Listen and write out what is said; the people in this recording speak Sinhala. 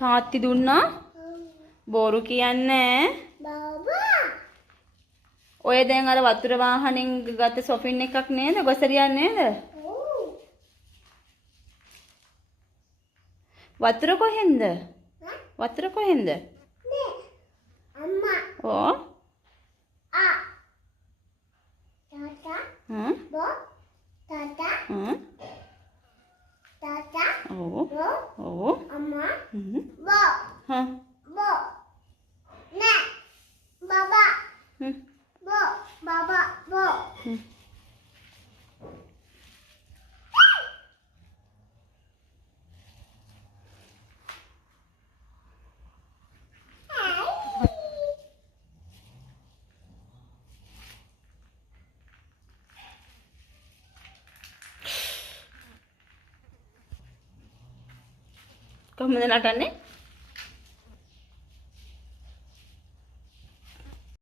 තාත්ති දුන්නා? බොරු කියන්නේ බබා. ඔය දැන් අර වතුර වාහනෙන් ගත්ත සොෆින් එකක් නේද? ගොසරියක් නේද? ඔව්. වතුර කොහෙන්ද? වතුර කොහෙන්ද? නේ. අම්මා. ඕ. ආ. තාතා. බෝ. තාතා. තාතා. බෝ. ඕ. අම්මා. බෝ. බෝ. නෑ. බබා. බෝ. බබා. බෝ. කොහොමද නටන්නේ?